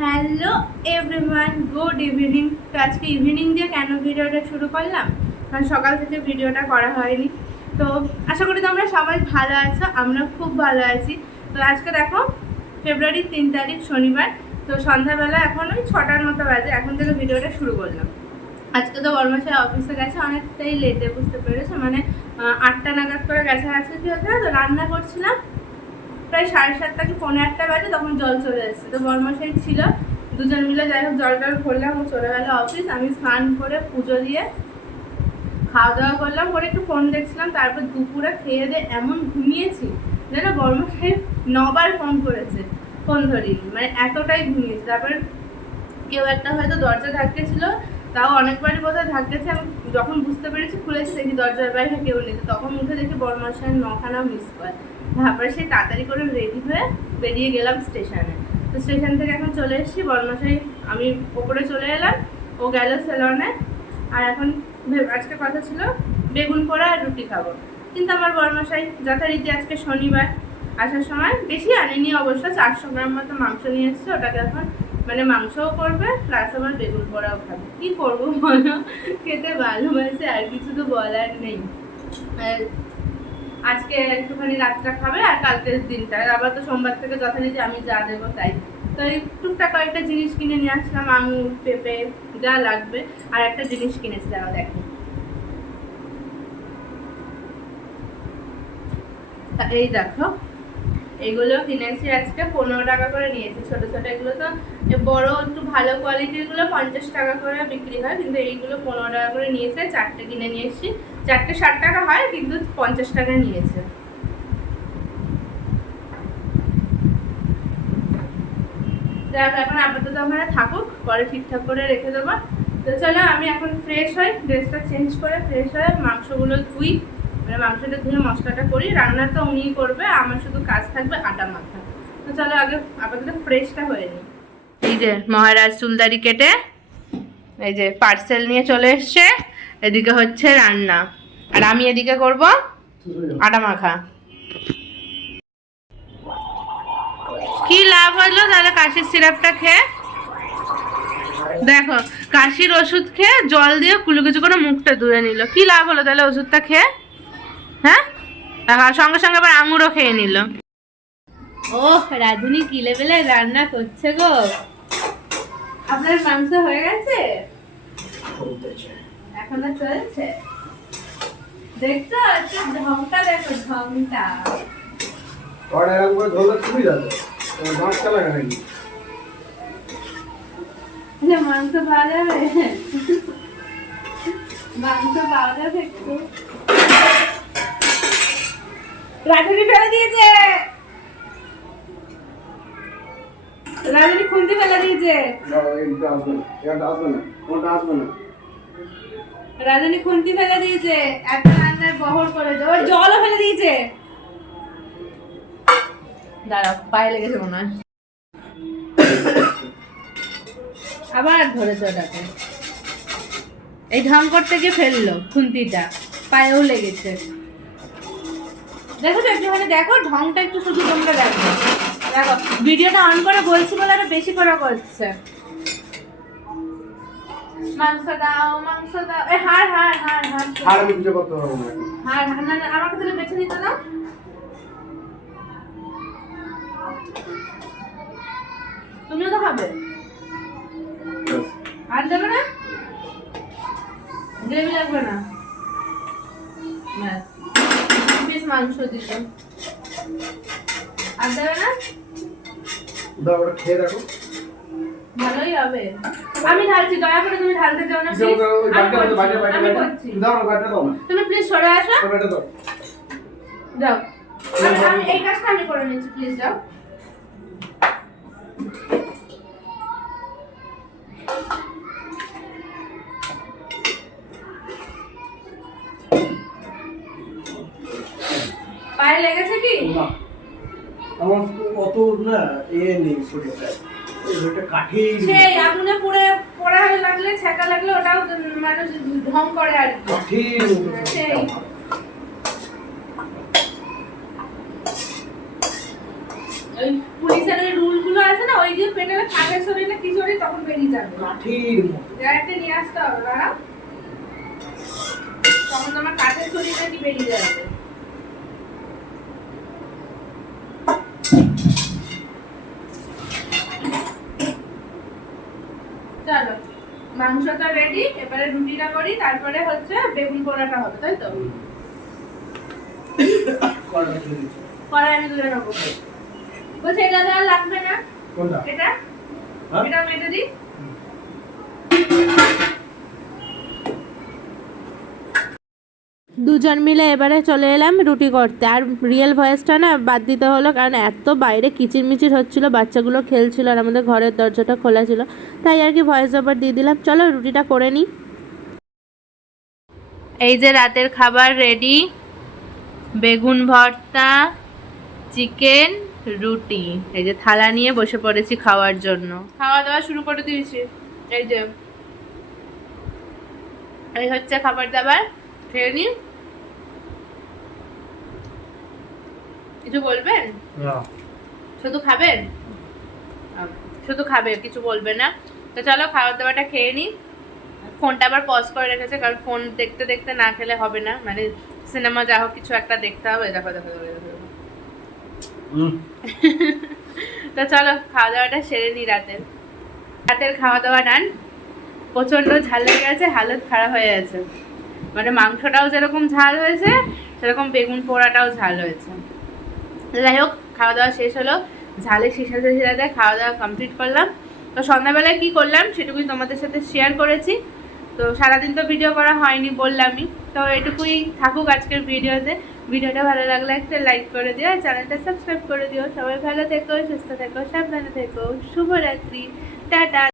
Hello everyone, good evening. তো আজকে evening দিয়ে কেন ভিডিওটা শুরু করলাম, কারণ সকাল থেকে ভিডিওটা করা হয়নি। তো আশা করি তোমরা সবাই ভালো আছো, আমরা খুব ভালো আছি। তো আজকে দেখো ফেব্রুয়ারি 3 তারিখ শনিবার। তো সন্ধ্যাবেলা এখন ওই 6টার মতো বাজে, এখন থেকে ভিডিওটা শুরু করলাম। আজকে তো বর্মশাই অফিসে গেছে অনেকটাই লেটে, বুঝতে পেরেছো, মানে 8টা নাগাদ করে গেছে। আজকে কি হচ্ছে, তো রান্না করছিলাম প্রায় 7:30 কি 8:45 বাজে, তখন জল চলে এসেছে। তো বর্মশাই ছিল, দুজন মিলে যাই হোক জল টল ভরলাম, ও চলে গেল অফিস। আমি স্নান করে পুজো দিয়ে খাওয়া দাওয়া করলাম, করে একটু ফোন দেখছিলাম। তারপর দুপুরে খেয়ে দিয়ে এমন ঘুমিয়েছি যেন বর্মশাই 9বার ফোন করেছে, ফোন ধরিনি, মানে এতটাই ঘুমিয়েছি। তারপর কেউ একটা হয়তো দরজা ধাক্কেছিল, তাও অনেকবারই বোধহয় ধাক্কেছে। আমি যখন বুঝতে পেরেছি খুলেছি, দেখি দরজার বাইরে কেউ নেই। তখন উঠে দেখি বর্মশাইয়ের 9খানা মিস কল। তারপরে সেই তাড়াতাড়ি করে রেডি হয়ে বেরিয়ে গেলাম স্টেশনে। তো স্টেশন থেকে এখন চলে এসেছি, বর্মশাই আমি ওপরে চলে এলাম, ও গেল সেলনে। আর এখন আজকে কথা ছিল বেগুন পোড়া আর রুটি খাবো, কিন্তু আমার বর্মশাই যথারীতি আজকে শনিবার, আসার সময় বেশি আনেনি অবশ্য, 400 গ্রাম মতো মাংস নিয়ে এসছে। ওটাকে এখন মানে মাংসও করবে প্লাস আবার বেগুন পোড়াও খাবে। কি করবো বলো, খেতে ভালোবাসে, আর কিছু তো বলার নেই। আজকে একটুখানি রাতটা খাবে, আর কালকের দিনটা আবার তো সোমবার থেকে যথারীতি আমি যা দেবো তাই। তো এই টুকটাক কয়েকটা জিনিস কিনে নিয়ে আসলাম, আঙুর, পেঁপে, যা লাগবে। আর একটা জিনিস কিনেছি, দাঁড়াও দেখো, এই দেখো, এইগুলো কিনেছি আজকে 15 টাকা করে নিয়েছি। ছোট ছোট এগুলো তো, বড় একটু ভালো কোয়ালিটির গুলো 50 টাকা করে বিক্রি হয়, কিন্তু এইগুলো 15 টাকা করে নিয়েছে। 4টে কিনে নিয়ে এসেছি, 4টে 60 টাকা হয়, কিন্তু 50 টাকা নিয়েছে। যাক, এখন আপাতত আমরা থাকুক, পরে ঠিকঠাক করে রেখে দেবো। তো চলো আমি এখন ফ্রেশ হই, ড্রেসটা চেঞ্জ করে ফ্রেশ হয়ে মাংসগুলো ধুই, মানে মাংসটা ধুয়ে মশলাটা করি। রান্না তো উনিই করবে, আমার শুধু কাজ থাকবে আটা মাখা। তো চলো আগে আপাতত ফ্রেশটা হয়ে নিই। এই যে মহারাজ চুলদারি কেটে এই যে পার্সেল নিয়ে চলে এসছে, এদিকে হচ্ছে রান্না, আর আমি এদিকে করব আটা মাখা। কি লাভ হলো তাহলে কাশির সিরাপটা খেয়ে? দেখো, কাশির ওষুধ খেয়ে জল দিয়ে কুলুকুচু করে মুখটা ধুয়ে নিল, কি লাভ হলো তাহলে ওষুধটা খেয়ে? হ্যাঁ, আর সঙ্গে সঙ্গে আবার আঙুরও খেয়ে নিল। ও রাধুনি কি লেভেলে রান্না করছে গো। আপনার মাংস হয়ে গেছে? এখনো চলছে? দেখছো ঢংটা, দেখো ঢংটা। মাংস পাওয়া যাবে, মাংস পাওয়া যাবে একটু। রাধুনি ফেলে দিয়েছে, রাধুনি খুন্তি ফেলে দিয়েছে, রাধুনি খুন্তি ফেলে দিয়েছে, এত রান্নার বহর করেছে, ওর জলও ফেলে দিয়েছে। দাঁড়াও, পায়ে লেগেছে মনে হয়, আবার ধরেছে ওটাকে। এই ঢং করতে গিয়ে ফেললো খুন্তিটা, পায়েও লেগেছে। দেখো তো একটুখানি দেখো, ঢংটা একটু শুধু তোমরা দেখো। দেখো ভিডিওটা অন করে বলছি বলে আরো বেশি করে করছে। মাংস দাও, মাংস দাও, এই হাড় হাড় হাড় হাড় হাড়, আমি বুঝে করতে পারবো না। হাড় না না, আমাকে তাহলে বেছে নিতে দাও। তুমিও তো খাবে, আর দেবে না, গ্রেভি লাগবে না, ব্যাস পিস মাংস দিল, আর দেবে না, দাও ওটা খেয়ে দেখো, ভালোই হবে। আমি ঢালছি, দয়া করে তুমি ঢালতে যাও না প্লিজ। আমি করছি, দাও না, বাটা দাও না, তুমি প্লিজ সরে আসো, বাটা দাও, দাও। আমি এই কাজটা আমি করে নিচ্ছি, প্লিজ যাও। পায়ে লেগেছে কি? না, আমার অত না নেই শরীরটা, এটা কাঠি সেই আগুনে পুড়ে পোড়া হয়ে লাগলে, ছেঁকা লাগলে ওটাও মানুষ ঢং করে আর কি। সেই ওই পুলিশের ওই রুল গুলো আছে না, ওই দিয়ে পেটে কাঠের শরীরে খিচুড়ি তখন বেরিয়ে যাবে। কাঠির মতো। ডাইরেক্টে নিয়ে আসতে হবে দাঁড়া, তখন তোমার কাঠের শরীরে কি বেরিয়ে যাবে। চলো মাংসটা রেডি, এবারে রুটিটা করি, তারপরে হচ্ছে বেগুন পোড়াটা হবে, তাই তো? কড়াই আমি তুলে নেবো। বলছি এটা দেওয়া লাগবে না? কোনটা? এটা এটা মেটে দিই। দুজন মিলে এবারে চলে এলাম রুটি করতে। আর রিয়েল ভয়েসটা না বাদ দিতে হলো, কারণ এত বাইরে কিচিরমিচির হচ্ছিলো, বাচ্চাগুলো খেলছিল আর আমাদের ঘরের দরজাটা খোলা ছিল, তাই আর কি ভয়েস ওভার দিয়ে দিলাম। চলো রুটিটা করে নিই। এই যে রাতের খাবার রেডি, বেগুন ভর্তা, চিকেন, রুটি। এই যে থালা নিয়ে বসে পড়েছি খাওয়ার জন্য। খাওয়া দাওয়া শুরু করে দিয়েছি। এই যে এই হচ্ছে খাবার দাবার, খেয়ে নিন। কিছু বলবেন? শুধু খাবেন? শুধু খাবে, কিছু বলবে না? তো চলো খাবার দাবারটা খেয়ে নিই। ফোনটা আবার পজ করে রেখেছে, কারণ ফোন দেখতে দেখতে না খেলে হবে না, মানে সিনেমা যা হোক কিছু একটা দেখতে হবে। দেখো দেখো দেখো। তো চলো খাওয়া দাওয়াটা সেরে নিই। রাতের খাওয়া দাওয়া ডান। প্রচন্ড ঝাল লেগে গেছে, হালত খারাপ হয়ে গেছে। মানে মাংসটাও যেরকম ঝাল হয়েছে, সেরকম বেগুন পোড়াটাও ঝাল হয়েছে। যাই হোক খাওয়া দাওয়া শেষ হলো, ঝালে শিশাতে শিরাতে খাওয়া দাওয়া কমপ্লিট করলাম। তো সন্ধ্যাবেলায় কী করলাম সেটুকুই তোমাদের সাথে শেয়ার করেছি। তো সারাদিন তো ভিডিও করা হয়নি বললামই, তো এটুকুই থাকুক আজকের ভিডিওতে। ভিডিওটা ভালো লাগলে একটা লাইক করে দিও, আর চ্যানেলটা সাবস্ক্রাইব করে দিও। সবাই ভালো থেকো, সুস্থ থেকো, সাবধানে থেকো। শুভরাত্রি, টাটা।